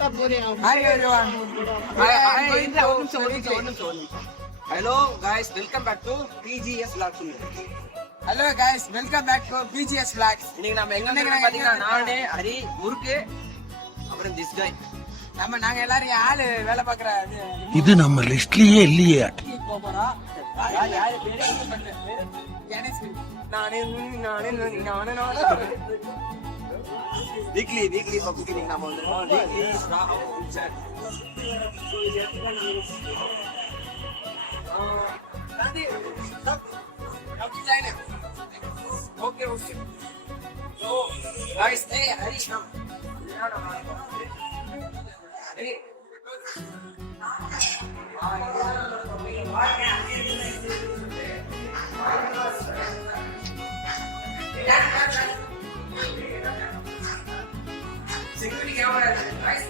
Hi everyone. Hello guys, welcome back to PGS Vlogs. Hello guys, welcome back to PGS Vlogs. இன்னைக்கு நாம எங்க இருக்கோம்னு பாத்தீங்கன்னா நானே ஹரி முருக்கு அப்புறம் திஸ் கை நாங்க எல்லாரும் ஆளு வேலை பாக்குற இது நம்ம லிஸ்ட்லயே இல்லையே. போறோம். யாரு பேரு கணேஷ். நானே வீக்லி பப்ளிக் இன்னைக்கு நாம வந்திருக்கோம். Weekly Okay. So, guys, hey, Hari, come. Hey. Security camera, guys.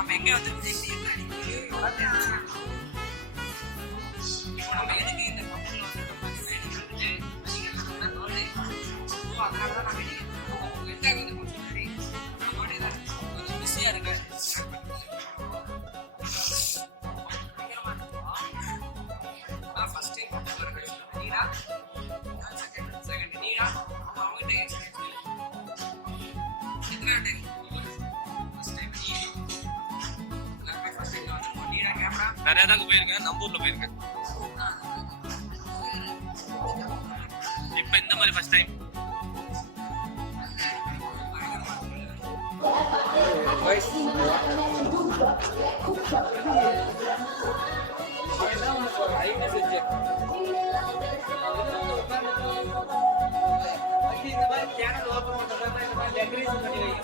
நம்ம எங்க வந்து நம்ம எதுக்கு இந்த கம்பெனில வந்து அதனாலதான் நாங்க கொஞ்சம் பிஸியா இருக்கு. ஃபர்ஸ்ட் டைம் நீரா செகண்ட் நீரா அவங்ககிட்ட எத்தனை டைம் நிறைய தான் போயிருக்கேன். நம்பூர்ல போயிருக்கேன். இப்ப இந்த மாதிரி ஃபர்ஸ்ட் டைம் சேனல் ஓபன் பண்றதா இந்த மாதிரி டெக்கரேஷன் பண்ணி வைங்க.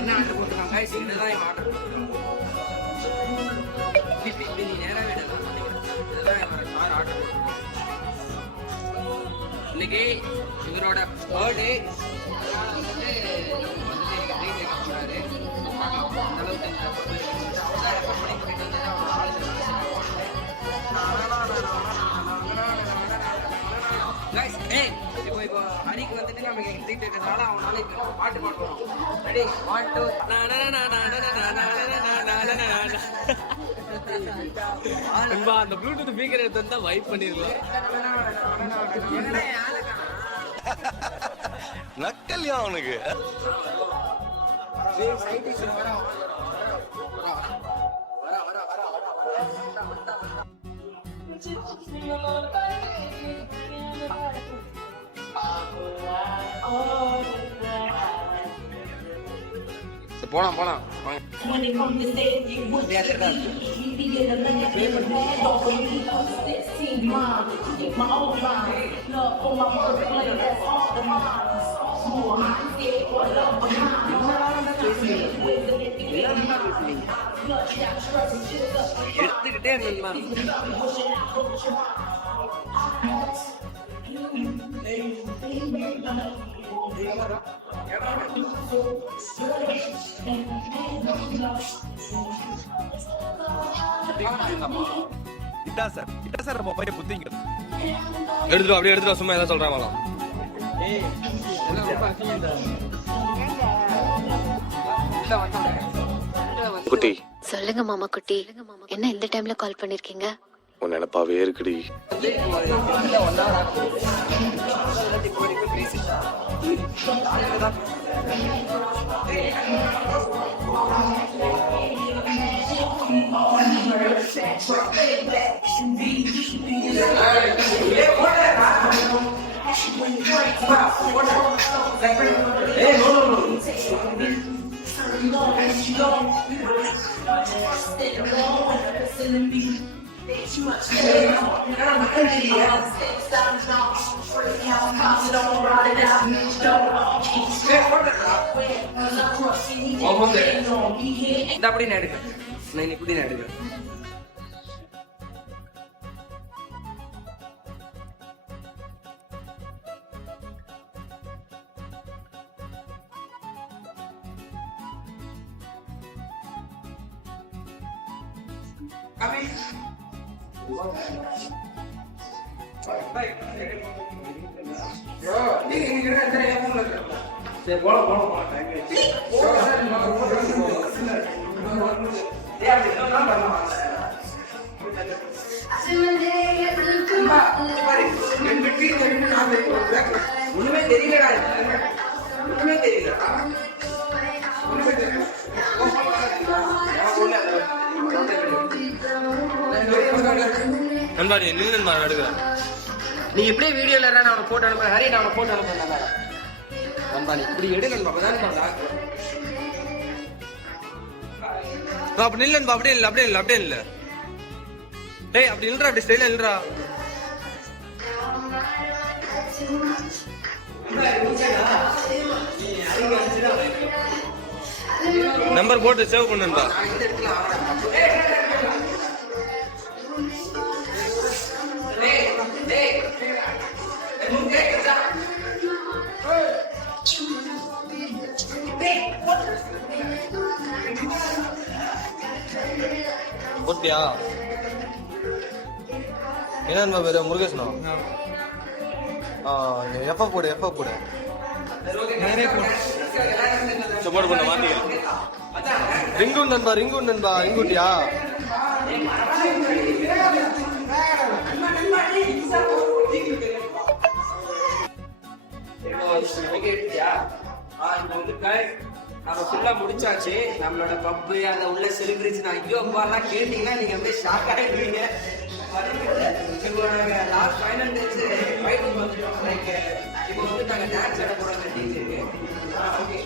என்ன ஆர்டர் போட்டுருக்காங்க guys? இதுதான் என் ஆர்டர். இப்படி நீ நேரா விடலாம். இதுதான் என்னோட கார் ஆர்டர். இன்னைக்கு இவரோட பர்த்டே வந்து ட்ரீட் வைக்க போறாரு. அந்த அளவுக்கு அவதான் ரெஃபர் பண்ணி கூட்டிட்டு வந்து guys, hey, இப்போ ஹரிக்கு வந்துட்டு நம்ம ட்ரீட் வைக்கிறதுனால அவனால இப்போ பாட்டு பாடுறோம். ரெடி 1 2 அன்பா அந்த ப்ளூடூத் ஸ்பீக்கர் எடுத்து வந்தா வைப் பண்ணிருக்கலாம். நக்கல்யா அவனுக்கு. போலாம் போலாம் எடுத்துக்கிட்டே இருந்தேன். இதான் சார் நம்ம பையன் புத்திங்க. எடுத்துட்டு அப்படியே எடுத்துட்டு சும்மா எதாவது சொல்றாங்களாம். இதெல்லாம் ரொம்ப அசிங்கம்டா. உள்ள வந்தாங்க. உள்ள வந்து குட்டி சொல்லுங்க மாமா குட்டி, என்ன இந்த டைம்ல கால் பண்ணிருக்கீங்க? உன் நினைப்பாவே இருக்குடி. வந்து ஒரு இதுல 1 hour ஆகும். இப்போ வரைக்கும் பேசிட்டா. அதுதான். இந்த அப்படி நான் எடுக்கிறேன். நான் இப்படி நான் எடுக்கிறேன். அபி ஒண்ணுமே தெரியலடா. ஒண்ணுமே தெரியல. நண்பா நீ நின்று நண்பா எடுக்கிறேன். நீ இப்படியே வீடியோல நான் அவனை போட்டு அனுப்புறேன். ஹரி நான் அவனை போட்டு அனுப்புறேன். நண்பா நீ இப்படி எடு நண்பா. அப்பதான் அப்படி நில்லு நண்பா. அப்படியே இல்லை அப்படியே இல்லை அப்படியே இல்லை. டேய் அப்படி நில்றா, அப்படி ஸ்டைலா நில்றா. நம்பர் போட்டு சேவ் பண்ணு நண்பா. போட்டியா? என்ன நண்பா பேரு? முருகேசனா? எப்ப போடு எப்ப போடு. சப்போர்ட் பண்ண மாட்டீங்க. ரிங்கு நண்பா, ரிங்கு நண்பா, ரிங்குட்டியா? நம்ம ஃபுல்லா முடிச்சாச்சு. நம்மளோட பப்பு அந்த உள்ள செலிபிரேஷன் ஐயோ அப்பாலாம் கேட்டீங்கன்னா நீங்க அப்படியே ஷாக் ஆயிடுவீங்க. லாஸ்ட் ஃபைனல் டேஸ் ஃபைட் வந்துட்டோம். லைக் இப்போ வந்து நாங்கள் டான்ஸ் ஆட போறாங்க டீச்சருக்கு. Okay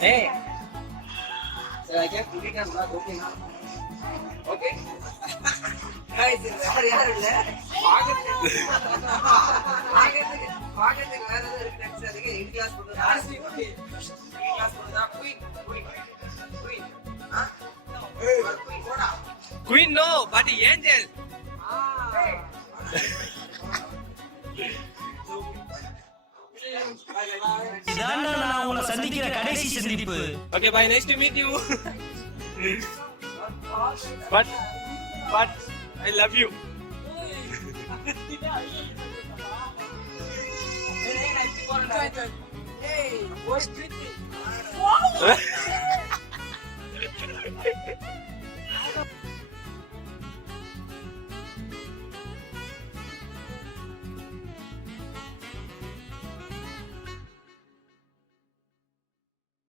Hey. I can't put it on that. Okay. Okay. Guys, யாரும் இல்ல. பாக்கிறதுக்கு வேற ஏதாவது இருக்கு நினைச்சாதீங்க. இன் கிளாஸ் போடுறதா? இன் கிளாஸ் போடுறதா? குயின். குயின் போடா. Queen no, but angel. இதாண்டா நான் உங்களை சந்திக்கிற கடைசி சந்திப்பு. Okay, bye. Nice to meet you. But I love you. Hey, what's